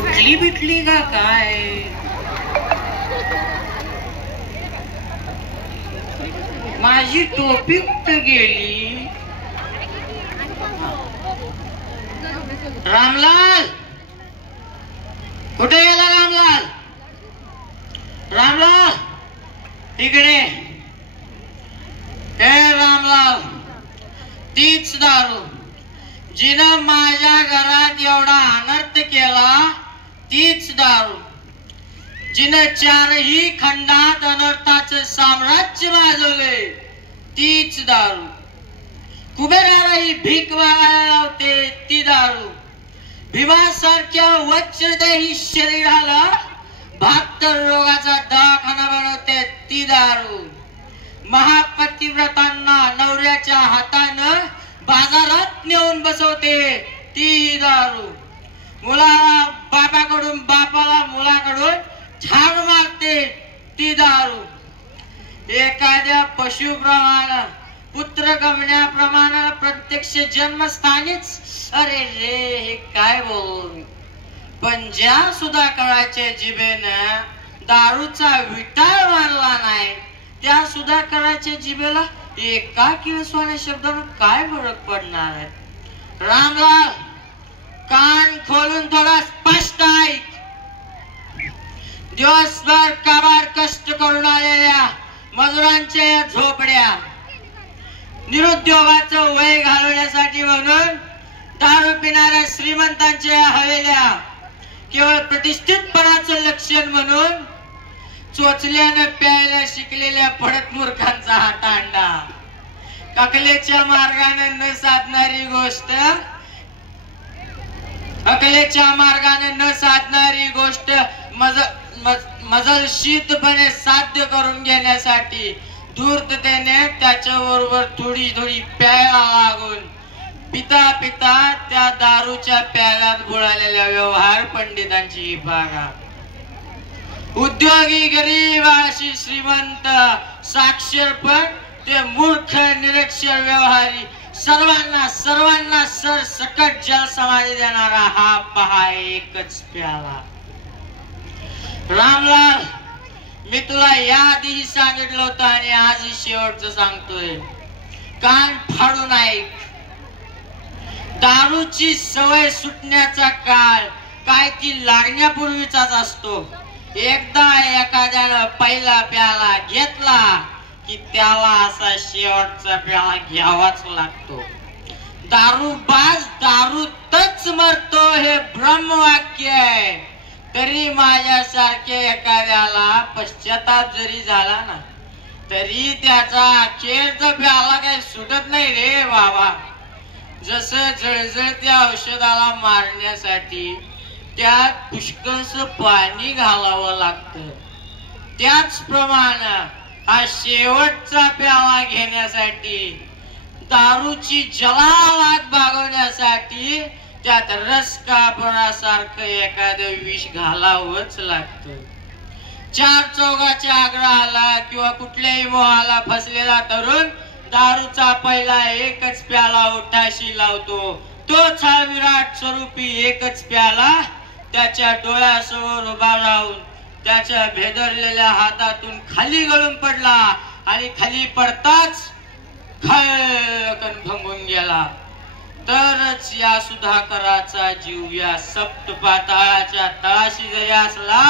उठली बिटली का काय? माझी टोपी कुठं गेली? रामलाल कुठे गेला? रामलाल, रामलाल इकडे. हे रामलाल, तीच दारू जिनं माझ्या घरात एवढा अनर्थ केला, तीच दारू जिनं चारही खंडात अनर्थाचं साम्राज्य माजवले, तीच दारू. कुबेरालाही भीक मागायला लावते ती दारू. भीमासारख्या वज्रदेही शरीराला 72 रोगाचा दवाखाना बनवते ती दारू. महापतिव्रतांना नवऱ्याच्या हातानं बाजारात नेऊन बसवते ती दारू. मुलाला बापाकडून, बापाला मुलाकडून ठार मारते ती दारू. एखाद्या पशुप्रमाणे, पुत्र गमण्याप्रमाणे प्रत्यक्ष जन्मस्थानीच. अरे रे, हे काय बोल. पण ज्या सुधाकराच्या जिभेनं दारूचा विटाळ मारला नाही, त्या सुधाकराच्या जिभेला एका किळसवाण्या शब्दानं काय फरक पडणार आहे? रामलाल, कान खोलून थोडा स्पष्ट ऐक. दिवसभर काबाड कष्ट करून आलेल्या मजुरांच्या झोपड्या, निरुद्योगाचं वय घालवण्यासाठी म्हणून दारू पिणाऱ्या श्रीमंतांच्या हवेल्या, केवळ प्रतिष्ठितपणाचं लक्षण म्हणून चोचल्यानं प्यायला शिकलेल्या पडत मूर्खांचा हा तांडा. अकलेच्या मार्गाने न साधणारी गोष्ट, अकलेच्या मार्गाने न साधणारी गोष्ट मजलशीतपणे साध्य करून घेण्यासाठी धूर्ततेने त्याच्याबरोबर थोडी थोडी प्यायला लागून पिता पिता त्या दारूच्या प्याल्यात बुडालेल्या व्यवहार पंडितांची ही बागा. उद्योगी गरीब अशी श्रीमंत, साक्षरपण ते मूर्ख निरक्षर व्यवहारी, सर्वांना सर्वांना सरसकट जल समाधी देणारा हा पहा एकच प्याला. रामलाल, मी तुला याआधीही सांगितलं होतं आणि आजही शेवटचं सांगतोय, कान फाडून ऐक. दारूची सवय सुटण्याचा काळ काय ती लागण्यापूर्वीचाच असतो. एकदा एखाद्यानं पहिला प्याला घेतला की त्याला असा शेवटचा प्याला घ्यावाच लागतो. दारूबाज दारूतच मरतो हे ब्रह्मवाक्य आहे. तरी माझ्यासारख्या एखाद्याला पश्चाताप जरी झाला ना, तरी त्याचा अखेरचा प्याला काही सुटत नाही रे बाबा. जसं जळजळत्या औषधाला मारण्यासाठी त्यात पुष्कळस पाणी घालावं लागतं, त्याचप्रमाणे हा शेवटचा प्याला घेण्यासाठी, दारूची जलालात भागवण्यासाठी त्यात रस कापणासारखं एखादं विष घालावंच लागतं. चार चौघाच्या आग्रहाला किंवा कुठल्याही मोहाला फसलेला तरुण दारूचा पहिला एकच प्याला उठाशी लावतो. तोच हा विराट स्वरूपी एकच प्याला त्याच्या डोळ्यासमोर उभा राहून त्याच्या भेदरलेल्या हातातून खाली गळून पडला आणि खाली पडताच खळकन भंगून गेला. तरच या सुधाकराचा जीव या सप्त पाताळाच्या तळाशी जरी असला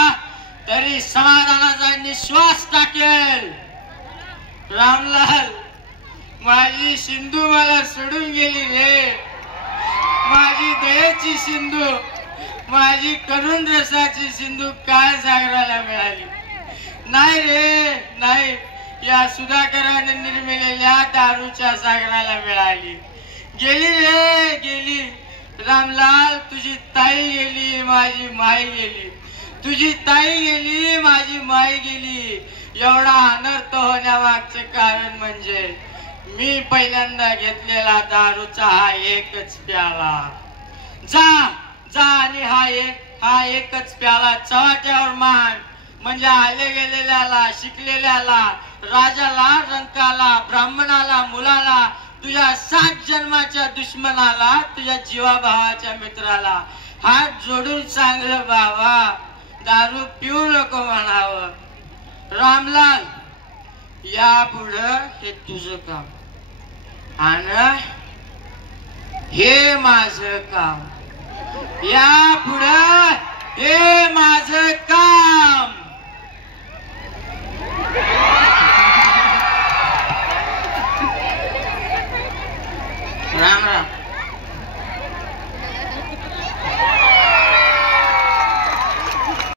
तरी समाधानाचा निश्वास टाकेल. रामलाल, माझी सिंधू मला सोडून गेली रे. माझी दयेची सिंधू, माझी करुण रसाची सिंधू काय सागराला मिळाली नाही रे, नाही. या सुधाकराने निर्मिलेल्या दारूच्या सागराला मिळाली. गेली रे, गेली. रामलाल, तुझी ताई गेली, माझी माई गेली. तुझी ताई गेली, माझी माई गेली. एवढा अनर्थ होण्यामागचं कारण म्हणजे मी पहिल्यांदा घेतलेला दारूचा हा एकच प्याला. जा जा आणि हा एकच प्याला चव्हाट्यावर मान. म्हणजे आले गेलेल्याला, शिकलेल्याला, राजाला, रंकाला, ब्राह्मणाला, मुलाला, तुझ्या 7 जन्माच्या दुश्मनाला, तुझ्या जीवाभावाच्या मित्राला हात जोडून सांगलं बाबा दारू पिऊ नको म्हणावं. रामलाल या पुढं हे तुझं काम आणि हे माझं काम. या पुढं हे माझं